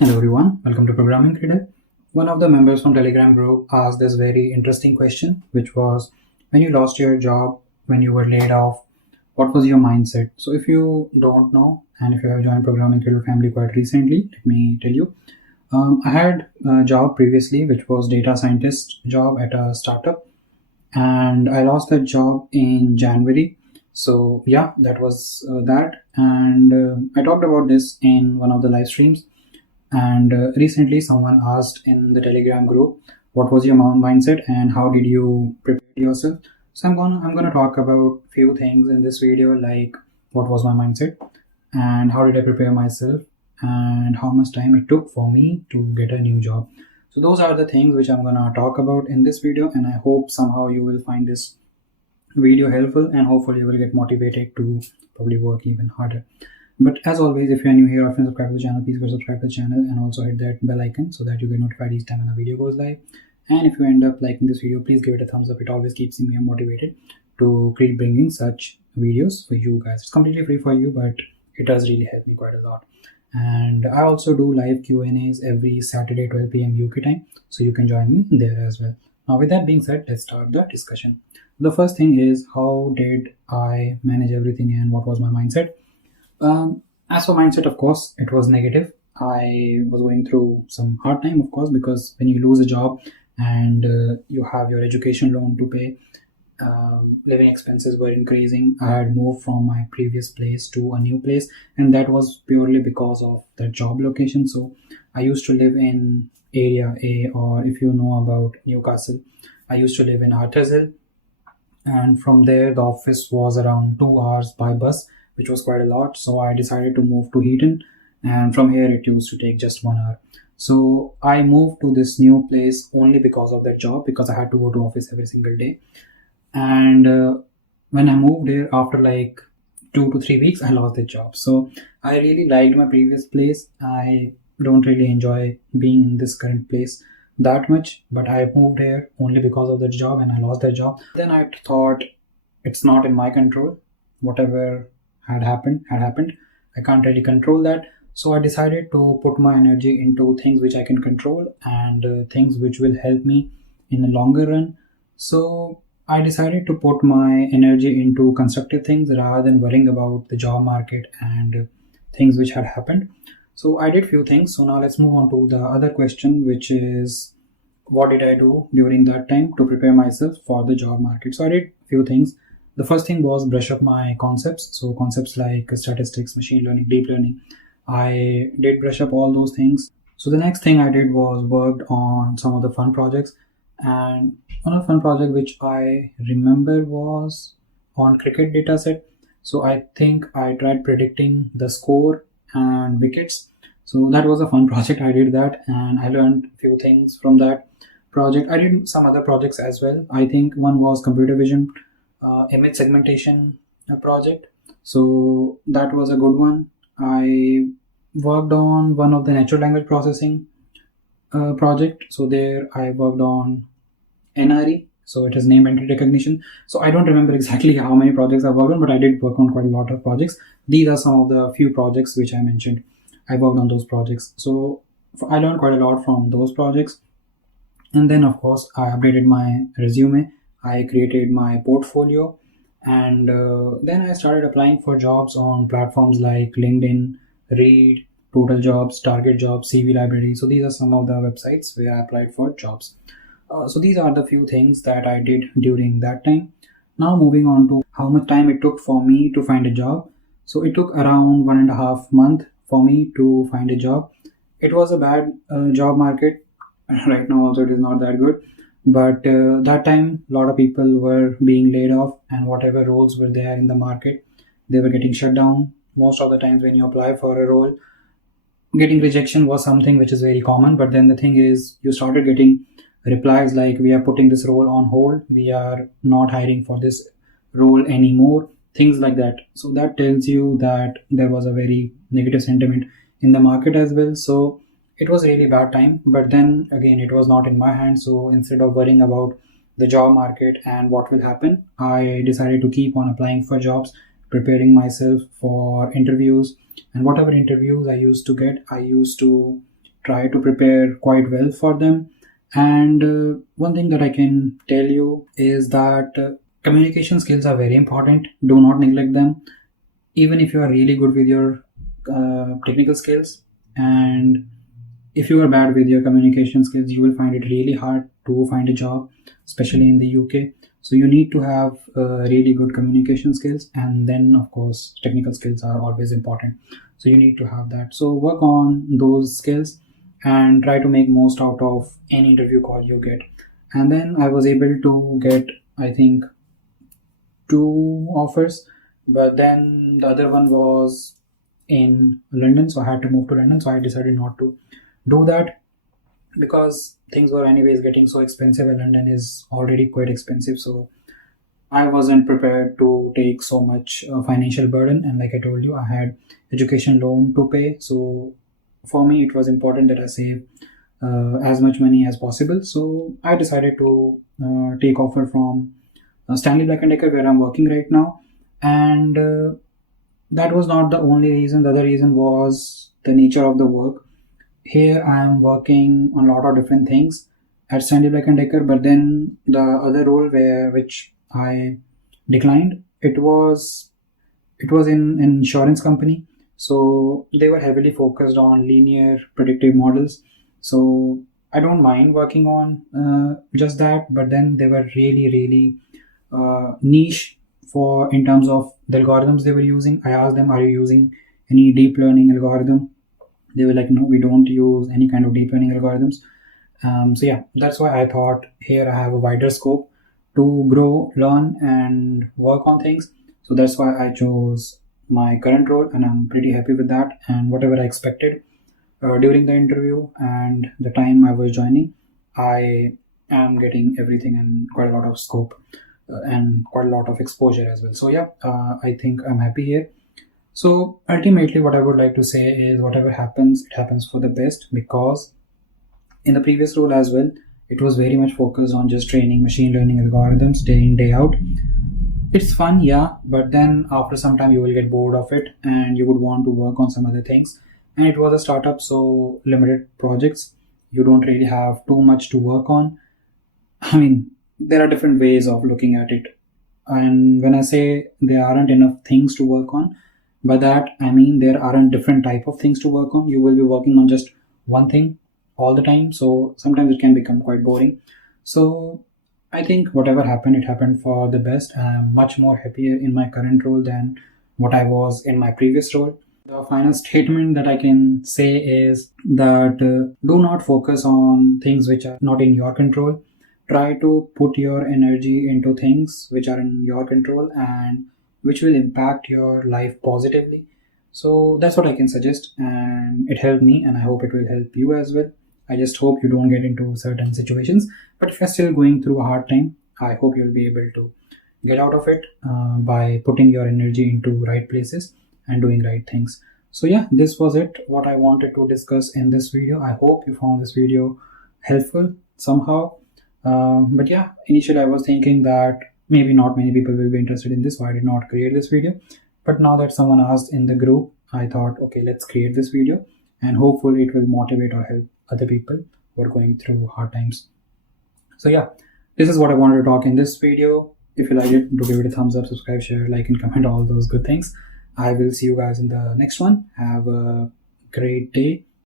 Hello everyone, welcome to Programming Cradle. One of the members from Telegram group asked this very interesting question, which was when you lost your job, when you were laid off, what was your mindset? So if you don't know, and if you have joined Programming Cradle family quite recently, let me tell you. I had a job previously, which was data scientist job at a startup, and I lost that job in January. So yeah, that was that, and I talked about this in one of the live streams. And recently, someone asked in the Telegram group, "What was your mindset and how did you prepare yourself?" So I'm gonna talk about few things in this video, like what was my mindset and how did I prepare myself and how much time it took for me to get a new job. So those are the things which I'm gonna talk about in this video, and I hope somehow you will find this video helpful and hopefully you will get motivated to probably work even harder. But as always, if you're new here or if you subscribe to the channel, please go subscribe to the channel and also hit that bell icon so that you get notified each time when a video goes live. And if you end up liking this video, please give it a thumbs up. It always keeps me motivated to keep bringing such videos for you guys. It's completely free for you, but it does really help me quite a lot. And I also do live Q&As every Saturday 12 p.m. UK time, so you can join me there as well. Now with that being said, let's start the discussion. The first thing is, how did I manage everything and what was my mindset? As for mindset, of course, it was negative. I was going through some hard time, of course, because when you lose a job and you have your education loan to pay, living expenses were increasing. I had moved from my previous place to a new place, and that was purely because of the job location. So I used to live in Area A, or if you know about Newcastle, I used to live in Arthur's Hill, and from there the office was around 2 hours by bus, which was quite a lot. So I decided to move to Heaton, and from here it used to take just 1 hour. So I moved to this new place only because of that job, because I had to go to office every single day. And when I moved here, after like 2 to 3 weeks, I lost the job. So I really liked my previous place. I don't really enjoy being in this current place that much, but I moved here only because of the job and I lost that job. Then I thought, it's not in my control. Whatever had happened. I can't really control that. So I decided to put my energy into things which I can control, and things which will help me in the longer run. So I decided to put my energy into constructive things rather than worrying about the job market and things which had happened. So I did few things. So now let's move on to the other question, which is, what did I do during that time to prepare myself for the job market? So I did few things. The first thing was brush up my concepts. So concepts like statistics, machine learning, deep learning. I did brush up all those things. So the next thing I did was worked on some of the fun projects. And one of the fun project which I remember was on cricket dataset. So I think I tried predicting the score and wickets. So that was a fun project. I did that and I learned a few things from that project. I did some other projects as well. I think one was computer vision, image segmentation project. So that was a good one. I worked on one of the natural language processing project. So there I worked on NRE. So it is name entity recognition. So I don't remember exactly how many projects I worked on, but I did work on quite a lot of projects. These are some of the few projects which I mentioned. I worked on those projects. So I learned quite a lot from those projects. And then, of course, I updated my resume. I created my portfolio. And then I started applying for jobs on platforms like LinkedIn, Reed, Total Jobs, Target Jobs, CV Library. So these are some of the websites where I applied for jobs. So these are the few things that I did during that time. Now moving on to how much time it took for me to find a job. So it took around 1.5 months for me to find a job. It was a bad job market. Right now also it is not that good. But that time a lot of people were being laid off, and whatever roles were there in the market, they were getting shut down. Most of the times when you apply for a role, getting rejection was something which is very common. But then the thing is, you started getting replies like, we are putting this role on hold, we are not hiring for this role anymore, things like that. So that tells you that there was a very negative sentiment in the market as well. So it was really bad time, but then again it was not in my hands. So instead of worrying about the job market and what will happen, I decided to keep on applying for jobs, preparing myself for interviews. And whatever interviews I used to get, I used to try to prepare quite well for them. And one thing that I can tell you is that communication skills are very important. Do not neglect them. Even if you are really good with your technical skills, and if you are bad with your communication skills, you will find it really hard to find a job, especially in the UK. So you need to have really good communication skills, and then of course technical skills are always important. So you need to have that. So work on those skills and try to make most out of any interview call you get. And then I was able to get, I think, 2 offers, but then the other one was in London, so I had to move to London. So I decided not to do that because things were anyways getting so expensive, and London is already quite expensive. So I wasn't prepared to take so much financial burden, and like I told you, I had education loan to pay. So for me, it was important that I save as much money as possible. So I decided to take offer from Stanley Black and Decker, where I'm working right now, and that was not the only reason. The other reason was the nature of the work. Here I am working on a lot of different things at Stanley Black and Decker, but then the other role which I declined, it was in an insurance company. So they were heavily focused on linear predictive models. So I don't mind working on just that, but then they were really niche for in terms of the algorithms they were using. I asked them, "Are you using any deep learning algorithm?" They were like, "No, we don't use any kind of deep learning algorithms." So yeah, that's why I thought here I have a wider scope to grow, learn, and work on things. So that's why I chose my current role, and I'm pretty happy with that. And whatever I expected during the interview and the time I was joining, I am getting everything and quite a lot of scope and quite a lot of exposure as well. So yeah, I think I'm happy here. So ultimately, what I would like to say is whatever happens, it happens for the best, because in the previous role as well, it was very much focused on just training machine learning algorithms day in, day out. It's fun, yeah, but then after some time you will get bored of it and you would want to work on some other things. And it was a startup, so limited projects. You don't really have too much to work on. I mean, there are different ways of looking at it. And when I say there aren't enough things to work on, by that I mean there aren't different type of things to work on. You will be working on just one thing all the time, so sometimes it can become quite boring. So I think whatever happened, it happened for the best. I'm much more happier in my current role than what I was in my previous role. The final statement that I can say is that do not focus on things which are not in your control. Try to put your energy into things which are in your control and which will impact your life positively. So that's what I can suggest, and it helped me, and I hope it will help you as well. I just hope you don't get into certain situations, but if you're still going through a hard time, I hope you'll be able to get out of it by putting your energy into right places and doing right things. So yeah, this was it, what I wanted to discuss in this video. I hope you found this video helpful somehow. But yeah, initially I was thinking that maybe not many people will be interested in this, so I did not create this video. But now that someone asked in the group, I thought, okay, let's create this video, and hopefully it will motivate or help other people who are going through hard times. So yeah, this is what I wanted to talk in this video. If you like it, do give it a thumbs up, subscribe, share, like, and comment, all those good things. I will see you guys in the next one. Have a great day.